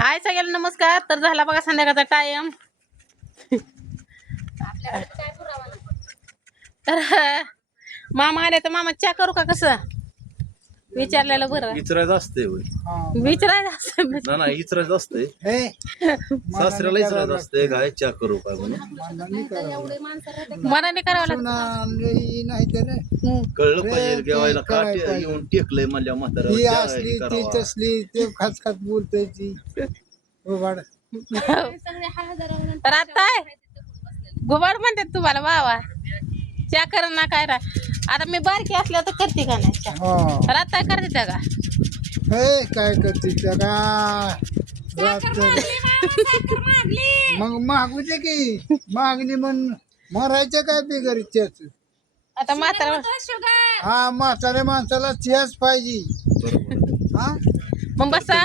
हाय सगळ्यांना नमस्कार. तर झाला बघा संध्याकाळचा टाइम. तर मामा आले तर मामा चहा करू का कसं विचारलेलं बरं. इचरायचं असते विचारायचं असं ना ना इचरायचं असते सासऱ्याला इचरायचं असते काय चहा करू काय म्हणून मनाने करावं लागतं. कळलं पाहिजे जेवायला का येऊन टेकलंय म्हणल्या म्हाताऱ्याला असली ती तसली ते खास खास बोलतोय ती उघड. तर आता गुबाड म्हणतात तुम्हाला बाबा चहा कर ना काय रा. आता मी बारकी असल्या तर करते का नाही चहा. तर आता करते त्या का हे काय करते त्या मग मागू दे की मागणी म्हण मरायचं काय बिगर त्याच. आता म्हातारा हा म्हाताऱ्या माणसाला चहाच पाहिजे. हा मग बसा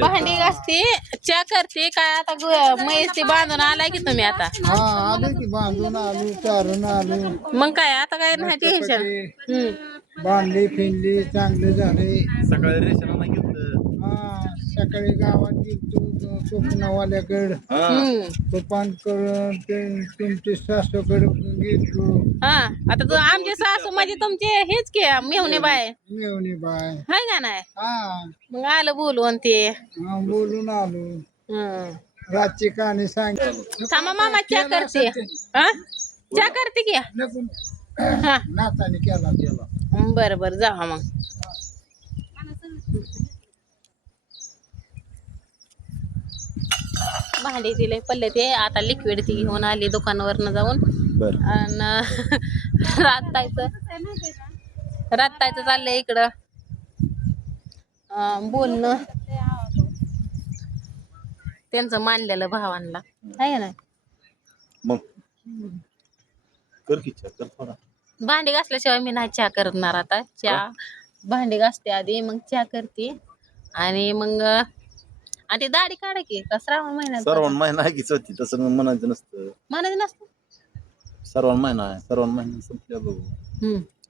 भांडी घासते चहा करते काय आता म्हैस ते बांधून आलाय की तुम्ही आता. हा आलो की बांधून आलो चारून आलो. मग काय आता काय नाही टेन्शन. बांधली फिनली चांगले झाले. सकाळी रेशन घेतलं हा सकाळी गावात गेलतो कोकणावाल्याकडे तुपान करून तुमची सासूकडे गेलतो. हा आता तू आमचे सासू म्हणजे तुमचे हेच की मेहुणे बाय मेवणी बाय हाय का नाही. हा मग आलं बोलवून ते बोलून आलो. हम्म. रातची कहाणी सांग. थांबा मामा चहा करते. हा चहा करते की. हा नाताने केला बरं बरं जावा मग. भांडी दिले पडले ते आता लिक्विड ती घेऊन आली दुकानावरनं जाऊन. आणि रातायचं चाललंय इकडं बोलणं त्यांचं मानलेलं भावांना आहे ना. मग कर की चहा कर थोडा. भांडी घासल्याशिवाय मी नाही चहा करणार. आता चहा भांडी घासते आधी मग चहा करते आणि मग आणि ती दाढी काढा की का श्रावण महिन्यात श्रावण महिना आहे कीच होती तसं म्हणायचं नसतं. म्हणायचं नसतं. श्रावण महिना आहे श्रावण महिना संपल्या बघू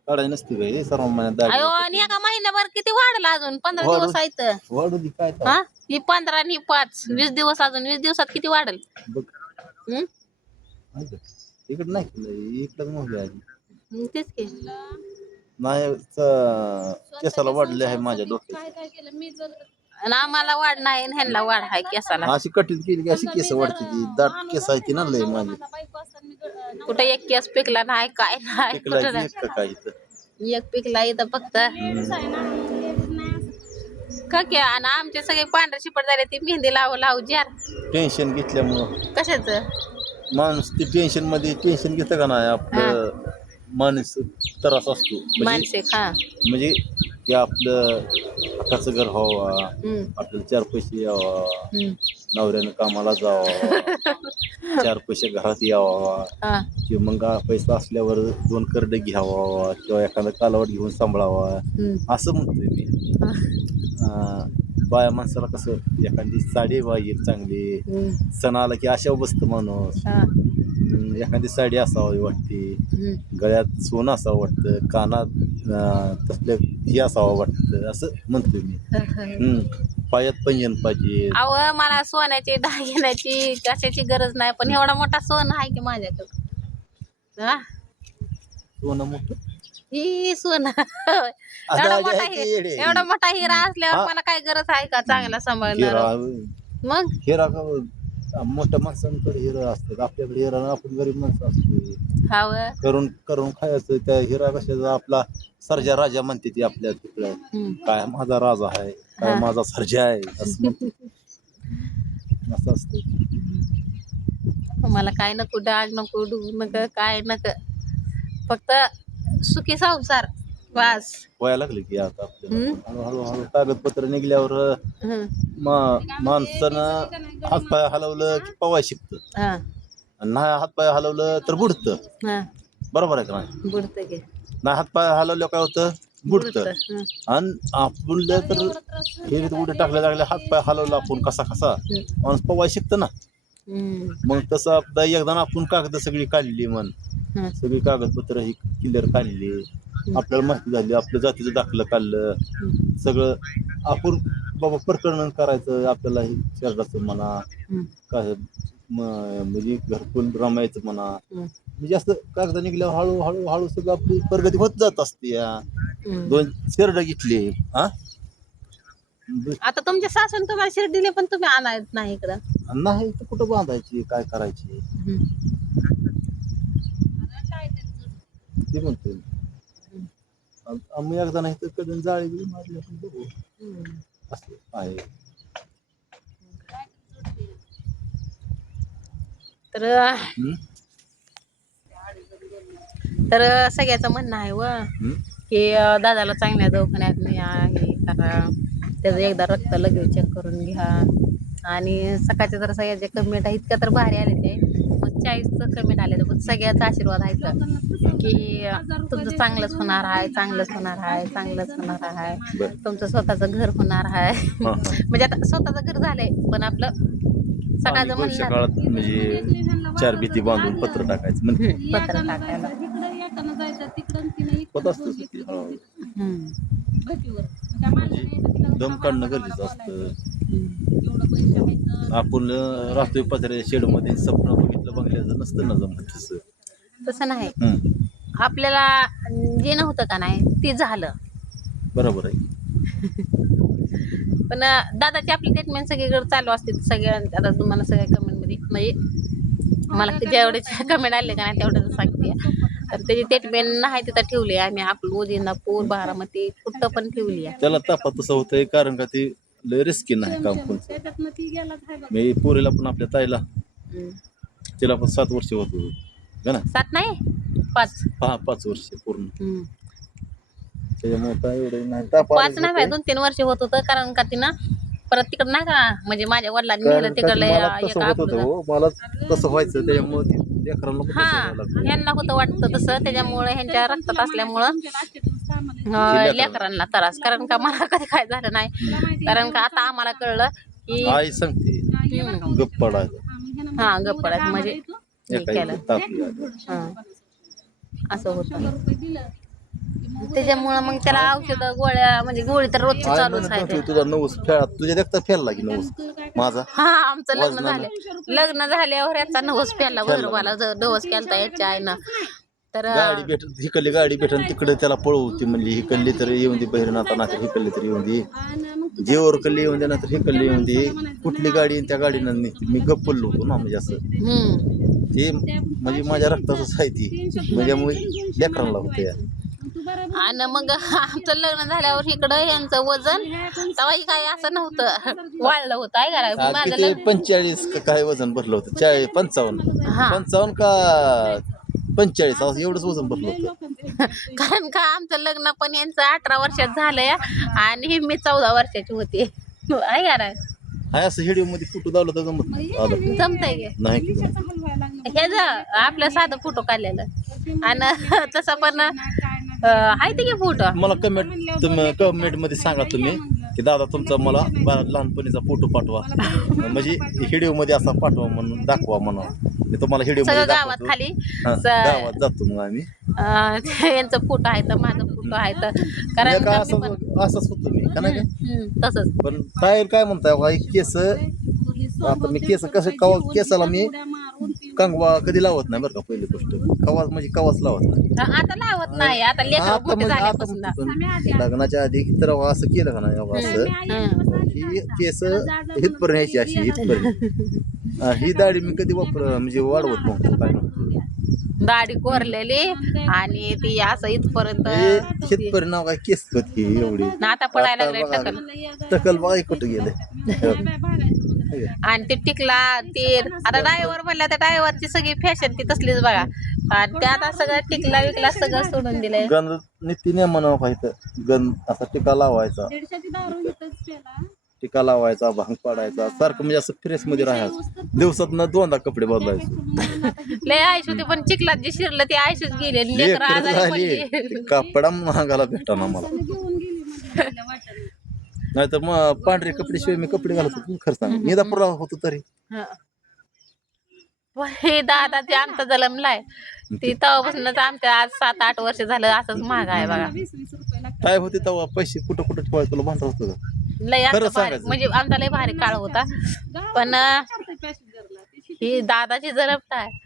काढायची नसते काय श्रावण महिन्यात अयो आणि एका महिन्याभर किती वाढला अजून 15 दिवस आहेत. वाढू दे काय हा ही 15 आणि 5 20 दिवस अजून 20 दिवसात किती वाढल. बघ इकडं नाही केलं इकडं मोठे आहे तेच की नाही केसाला वाढले आहे माझ्या डोक्यात. आणि आम्हाला वाढ नाही आणि ह्यांना वाढ आहे केसाला. अशी कटिंग केली की अशी केस वाढते ती दाट केस आहे ती ना लय माझी. कुठं एक केस पिकला नाही काय नाही कुठं नाही. काय इथं एक पिकला इथं फक्त का की. आणि आमचे सगळे पांढरे शिपट झाले ती मेहंदी लावू जार टेन्शन घेतल्यामुळं. कशाच माणूस ते टेन्शन मध्ये टेन्शन घेतं का नाही आपलं माणूस त्रास असतो मानसिक. हा म्हणजे ते आपलं हक्काचं घर व्हावं आपल्याला 4 पैसे यावा नवऱ्यानं कामाला जावा 4 पैसे घरात यावा किंवा मग पैसा असल्यावर 2 करडे घ्यावा किंवा एखादा कालावड घेऊन सांभाळावा असं म्हणतोय मी. बाया माणसाला कसं एखादी साडी पाहिजे चांगली सण आला की अशा बसतं माणूस. एखादी साडी असावी वाटते गळ्यात सोनं असावं वाटतं कानात तसल्या हे असावं वाटतं असं म्हणतोय मी. पायात पैंजण पाहिजे. अहो मला सोन्याची दागिन्याची कशाची गरज नाही पण एवढा मोठा सोनं आहे की माझ्याकडं. सोनं मोठं ही सोनं एवढा मोठा हिरा असल्यावर मला काय गरज आहे का चांगला सांभाळणार. मग हिरा का मोठ्या माणसांकडे हिरा असतात आपल्याकडे हिरा आपण गरीब माणसं असतो. हवं करून करून खायचं. त्या हिरा कशाचा आपला सर्जा राजा म्हणते ती आपल्या तिकडं काय माझा राजा आहे काय माझा सर्जा आहे असं असतं. मला काय नको डाग नको डूब नको काय नको फक्त सुखी संसार बस व्हायला लागले की आता आपल्याला हळूहळू कागदपत्र निघल्यावर माणसानं हातपाय हलवलं की पवाय शिकतं आणि नाही हातपाय हलवलं तर बुडतं. बरोबर आहे का नाही. बुडतं की नाही हातपाय हलवलं काय होतं बुडतं. आणि आपण तर हे उडे टाकल्या लागल्या हातपाय हलवला आपण कसा कसा माणूस पवाय शिकतं ना. मग तसं एकदा आपण कागद सगळी काढली म्हण हं. सगळी कागदपत्र ही क्लिअर काढली, आपल्याला माहिती झाली, आपल्या जातीचं दाखलं काढलं, सगळं आपण बाबा प्रकरण करायचं आपल्याला हे शहराचं म्हणा काय म्हणजे घरकुल रमायचं म्हणा, म्हणजे असं कागद निघल्यावर हळूहळू हळू सगळं आपली प्रगती होत जात असते. 2 शेरड घेतली हा आता तुमच्या सासून तुम्हाला शिर्डीले पण तुम्ही आणायत नाही इकडं. नाही तर कुठं बांधायची काय करायची ते म्हणतोय आम्ही एकदा नाही तर कधी जाळी बिळी मारली आपण बघू असं आहे. तर तर सगळ्याचं म्हणणं आहे व की दादाला चांगल्या दवाखान्यात न्या, हे करा, त्याचं एकदा रक्त लगेच चेक करून घ्या. आणि सकाळच्या जर सगळ्याचे कमेंट आहे इतक्या तर भारी आले ते, मग 40चं कमेंट आले तर सगळ्याचा आशीर्वाद आहे की तुमचं चांगलंच होणार आहे, चांगलंच होणार आहे, चांगलंच होणार आहे, तुमचं स्वतःचं घर होणार आहे. म्हणजे आता स्वतःचं घर झालंय पण आपलं सकाळचं भविष्य म्हणणं काळात म्हणजे 4 भीती बांधून पत्र टाकायचं म्हणजे पत्र टाकायला होत असतं ते हळूहळू. म्हणजे दम काढणं गरजेचं असतं. आपण राहतोय पत्र्याच्या शेडमध्ये, स्वप्न बघितलं बंगल्याचं नसतं ना जमत तसं नाही. आपल्याला जे नव्हतं का नाही ते झालं बरोबर आहे. पण दादाची आपली ट्रीटमेंट सगळीकडे चालू असते. सगळ्या आता तुम्हाला सगळ्या कमेंटमध्ये म्हणजे मला जेवढे कमेंट आले का नाही तेवढं सांगते. तर त्याची ट्रीटमेंट नाही तिथं ठेवली आम्ही, अकलूज, इंदापूर, बारामती कुठं पण ठेवली आहे. त्याला तापा तसं होतंय कारण का ते लय रिस्की नाही काम कोणतं. मी पोरीला पण आपल्या ताईला तिला पण 7 वर्ष होत होतं ना. 7 नाही 5 5 वर्ष पूर्ण. त्याच्यामुळे काय एवढं नाही तापा 5 नाही भाई 2-3 वर्ष होत होतं. कारण का तिनं परत तिकडं नाही का म्हणजे माझ्या वडिलांनी नेलं तिकडलं मला तसं व्हायचं त्याच्यामुळे ह्यांना होतं वाटतं तसं, त्याच्यामुळे ह्यांच्या रक्तात असल्यामुळं लेकरांना त्रास. कारण का मला कधी काय झालं नाही, कारण का आता आम्हाला कळलं की आई सांगते गप्प पडायचं. गप्प पडायचं म्हणजे हे केलं असं होतं. त्याच्यामुळं मग त्याला औषधं गोळ्या म्हणजे गोळी तर रोजची चालूच आहे. तुझा नवस तुझ्या देखता फेल लागी नवस माझा. आमचं लग्न झाल्यावर याचा नवस फेलला. बरोबर नवस केलता याच्या आईनं. तर गाडी भेटत हिकडली गाडी भेटन तिकडे त्याला पळवते म्हणजे हिकडली तर येऊन दे बहिरण, आता ना तर हिकडली तर येऊन दे, जेवर कल्ली येऊन दे ना तर हिकडली येऊन दे, कुठली गाडी त्या गाडीनं निघते. मी गप्पलो होतो ना म्हणजे असं ते म्हणजे माझ्या रक्ताचंच आहे ती, माझ्यामुळे लेकरांना होते. आणि मग आमचं लग्न झाल्यावर इकडं यांचं वजन तेव्हा काय असं नव्हतं, वाढलं होतं आहे का माझं 45 काय वजन भरलं होतं. 55 का 45 एवढंच वजन भरलं होतं. कारण का आमचं लग्न पण यांचं 18 वर्षात झालंय आणि मी 14 वर्षाची होती आहे का हाय. असं व्हिडिओ मध्ये फोटो दावला तर जमतंय की नाही हे आपलं साधं फोटो काढलेलं आणि तसं पण आहे ते की फोटो. मला कमेंट मध्ये सांगा तुम्ही की दादा तुमचा मला लहानपणीचा फोटो पाठवा, म्हणजे व्हिडिओ मध्ये असा पाठवा म्हणून दाखवा म्हणा. मी तुम्हाला व्हिडिओ मध्ये गावात खाली गावात जातो मग आम्ही. यांचा फोटो आहे तर माझा फोटो आहे तर कारण असंच होतो मी का नाही तसंच. पण काय म्हणताय केस, आता मी केस कसं केसाला मी कंगवा कधी लावत नाही बरं का. पहिली गोष्ट कवाच लावत नाही. आता लावत नाही. आता लग्नाच्या आधी तर असं केलं का नाही असं ही केस हितपर्यंत यायची अशी हितपर्यंत. ही दाढी मी कधी म्हणजे वाढवत नव्हतो काय नव्हतं. दाढी कोरलेली आणि ती असं इथपर्यंत हितपर्यंत नाव काय केस होती एवढी. आता पडायला लागले टकल बघा कुठं गेले. आणि ते टिकला ते आता ड्रायव्हर म्हणल्या त्या ड्रायव्हरची सगळी फॅशन ती तसलीच बघा. आणि ते आता सगळं टिकला विकला सगळं सोडून दिलंय. गंध नीती नियमानं व्हायचं. गंध असा टिका लावायचा, टिका लावायचा, भांग पाडायचा, सारखं म्हणजे असं फ्रेश मध्ये राहायचं. दिवसातनं 2दा कपडे बदलायचे. लय आयुष होती पण चिखलात जे शिरलं ते आयुषच गेले. कापडा महागाला भेटाना मला. नाहीतर मग पांढरे कपडे शिवाय मी कपडे घालत होतो खरं सांग. निदापुरा होतो तरी हे दादाचे आमचा जन्मलाय ती तेव्हापासूनच आमच्या आज 7-8 वर्ष झालं असंच महाग आहे बघा. काय होते तेव्हा पैसे कुठं कुठं ठेवायचं तुला भांडर होतं का? लय खरं असं भारी सांगायचं. म्हणजे आमचा लय भारी काळ होता. पण ही दादाची जरब आहे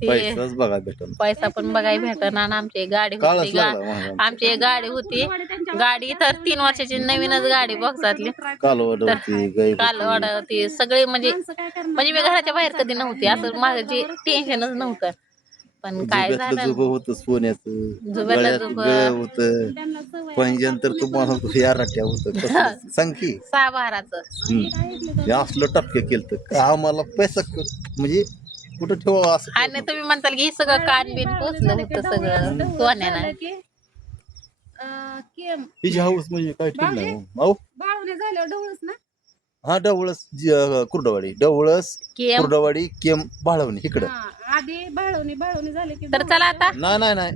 ती पैसाच बघा भेटल पैसा पण बघायला भेटना आणि आमची गाडी काळच होती लागला महागाई. आमची एक गाडी होती. गाडी तर 3 वर्षाची नवीनच गाडी बॉक्सातली कालवड होती गाई कालवाड होती सगळे म्हणजे मी घराच्या बाहेर कधी नव्हती असं माझी टेन्शनच नव्हतं. पण काय जुब्यातलं झालं जुबं होतं सोन्याचं जुब्यातलं गळ्यात जुबं. गळ होतं पैंजण तर तुम्हाला याराट्या होतं कसलं सांग की 6-12चं हे असलं टपके केलं का आम्हाला पैसा म्हणजे कुठं ठेवावं असं आणि तुम्ही म्हणताल की हे सगळं कान बिन पोचलं होतं सगळं सोन्यानं. हिची हाऊस म्हणजे काय ठीक नाही हो. बाळवणे झाल्यावर डवळच ना. हा डवळस कुर्डवाडी डवळस केम. कुर्डवाडी केम बाळवणी इकडं हा, आधी बाळवणे झाले की तर चला आता नाही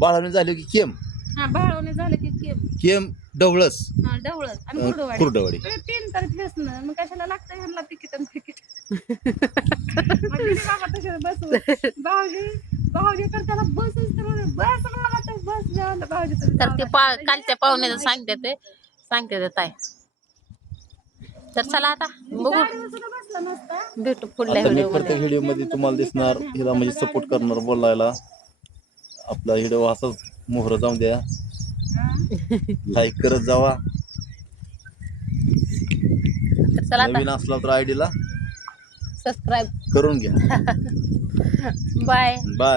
बाळवणी झाली की केम हा बाळवणे झाले की केम. केम डवळस हा डवळच आणि कुर्डवाडी. कुर्डवाडी ते 3 तर फेस ना मग कशाला लागतं ह्यांना तिकीट आणि तिकीट. मग दिली बाबा तसे बस भाऊजी तर त्याला बसच तर म्हणे, बस बाबा तर बस जाऊन भाऊजी तर ते कालच्या पाहुण्याचं सांगते ते ताई. तर चला आता बघू सुद्धा बसला नसता. भेटू पुढल्या आता मी व्हिडिओ मध्ये. प्रत्येक व्हिडिओ मध्ये तुम्हाला दिसणार हिला म्हणजे सपोर्ट करणार बोलायला. आपला व्हिडिओ असाच मोहर जाऊन द्या लाईक करत जावा. तर चला आता नवीन असला तर आयडीला सबस्क्राईब करून घ्या. बाय. बाय.